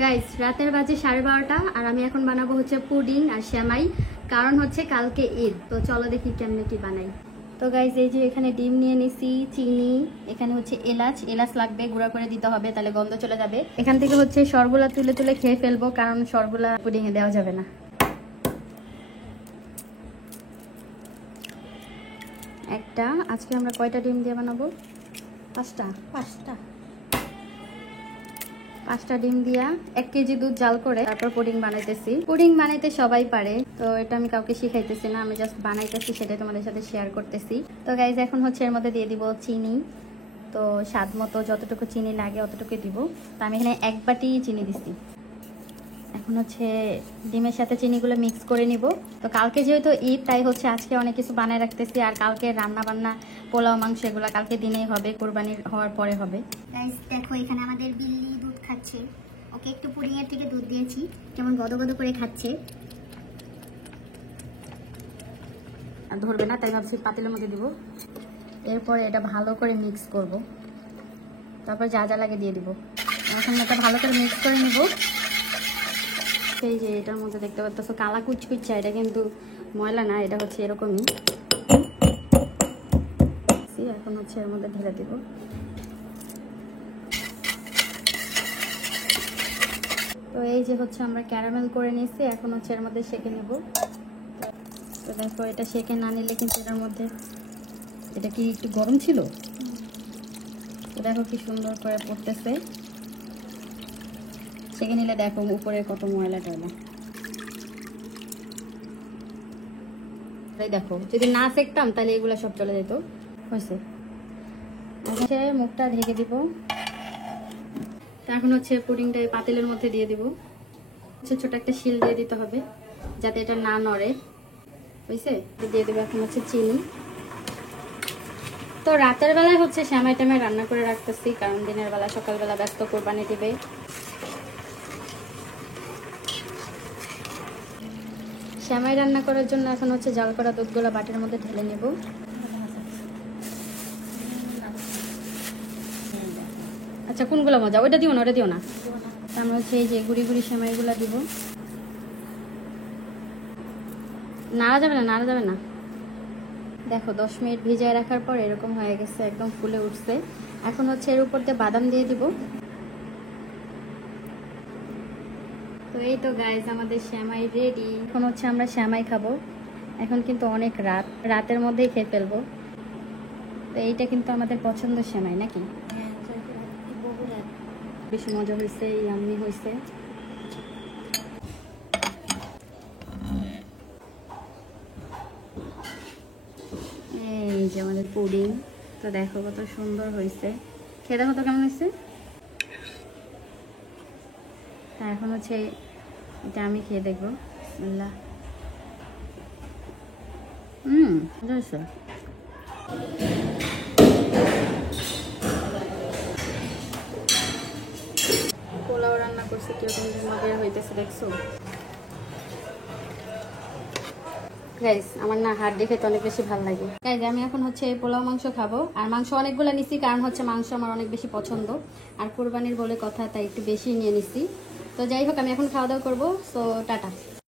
Guys রাতের বাজে 12:30 আর আমি এখন বানাবো হচ্ছে পুডিং আর সেমাই। কারণ হচ্ছে কালকে ঈদ, তো চলো দেখি কেমনে কি বানাই। তো গাইস এই যে এখানে ডিম নিয়ে নিছি, চিনি, এখানে হচ্ছে এলাচ লাগবে, গুঁড়া করে দিতে হবে, তাহলে গন্ধ চলে যাবে। এখান থেকে হচ্ছে সরগুলা তুলে তুলে খেয়ে ফেলবো, কারণ সরগুলা পুডিং এ দেওয়া যাবে না। একটা, আজকে আমরা কয়টা ডিম দিয়ে বানাবো? পাঁচটা ডিম দিয়া 1 কেজি দুধ জাল করে তারপর পুডিং বানাইতেছি। পুডিং বানাইতে সবাই পারে, তো এটা আমি কাউকে শিখাইতেছি না, আমি জাস্ট বানাইতেছি, সেটাই তোমাদের সাথে শেয়ার করতেছি। তো গাইজ এখন হচ্ছে এর মধ্যে দিয়ে দিব চিনি। তো স্বাদ মতো যতটুকু চিনি লাগে অতটুকু দিব। তো আমি এখানে 1 বাটি চিনি দিচ্ছি। এখন হচ্ছে ডিমের সাথে চিনিগুলো মিক্স করে নিব। তো কালকে যেহেতু ঈদ, তাই হচ্ছে আজকে অনেক কিছু বানায় রাখতেছি, আর কালকে রান্না বান্না, পোলাও মাংস এগুলো কালকে দিনেই হবে, কোরবানির হওয়ার পরে হবে। গাইস দেখো এখানে আমাদের বিল্লি দুধ খাচ্ছে। ওকে একটু পুডিং এর থেকে দুধ দিয়েছি, কেমন গদগদ করে খাচ্ছে। আর ধরবে না, তাই ভাবছি পাতিলের মধ্যে দিব। এরপরে এটা ভালো করে মিক্স করব, তারপর যা যা লাগে দিয়ে দিব। এখন এটা ভালো করে মিক্স করে নিব। এই যে এটার মধ্যে দেখতে পাচ্ছ কালা কুচকুচা, এটা কিন্তু ময়লা না, এটা হচ্ছে এরকমই। এখন হচ্ছে এর মধ্যে ঢেলে দিব। তো এই যে হচ্ছে আমরা ক্যারামেল করে নিয়েছি, এখন হচ্ছে এর মধ্যে সেঁকে নেব। তো দেখো এটা সেঁকে না নিলে কিন্তু এটার মধ্যে, এটা কি একটু গরম ছিল, তো দেখো কি সুন্দর করে পড়তেছে। সেঁকে নিলে দেখো উপরে কত ময়লা টয়লা। তাই দেখো যদি না সেঁকতাম তাহলে এগুলো সব চলে যেত। হয়েছে, হচ্ছে মুখটা ঢেকে দিব। এখন হচ্ছে পুডিংটা পাতিলের মধ্যে দিয়ে দিব। ছোট একটা শিল দিয়ে দিতে হবে যাতে এটা না নড়ে। বুঝছে, দিয়ে দেবো এখন হচ্ছে চিনি। তো রাতের বেলায় হচ্ছে সেমাই টেমাই রান্না করে রাখতেছি, কারণ দিনের বেলা সকালবেলা ব্যস্ত কোরবানি দিবে। সেমাই রান্না করার জন্য এখন হচ্ছে জাল করা দুধগুলো বাটির মধ্যে ঢেলে নেব। আচ্ছা কোনগুলো মজা, ওইটা দিও না, ওটা দিও না। আমরা হচ্ছে এই যে গুড়ি গুড়ি সেমাইগুলো দিব। নাড়া যাবে না, নাড়া যাবে না। দেখো 10 মিনিট ভিজায় রাখার পর এরকম হয়ে গেছে, একদম ফুলে উঠছে। এখন হচ্ছে এর উপর দিয়ে বাদাম দিয়ে দিব। তো এই তো গাইজ আমাদের সেমাই রেডি। এখন হচ্ছে আমরা সেমাই খাবো। এখন কিন্তু অনেক রাতের মধ্যেই খেয়ে ফেলবো। তো এইটা কিন্তু আমাদের পছন্দের সেমাই নাকি? বেশি মজা হয়েছে, ইয়াম্মি হয়েছে। এই যে আমাদের পুডিং, তো দেখো কত সুন্দর হয়েছে। খেয়ে দেখো তো কেমন হয়েছে। তা এখন হচ্ছে এটা আমি খেয়ে দেখবো। বিসমিল্লাহ। মজা হয়েছে। পোলাও রান্না করছে, কিরকম মজা হইতেছে দেখছো গাইস। আমার না হাড় দেখে তো অনেক বেশি ভালো লাগে গাইস। আমি এখন হচ্ছে পোলাও মাংস খাবো, আর মাংস অনেকগুলো নিছি, কারণ হচ্ছে মাংস আমার অনেক বেশি পছন্দ, আর কোরবানির বলে কথা, তাই একটু বেশি নিয়ে নিছি। তো যাই হোক, আমি এখন খাওয়া দাওয়া করবো। So tata.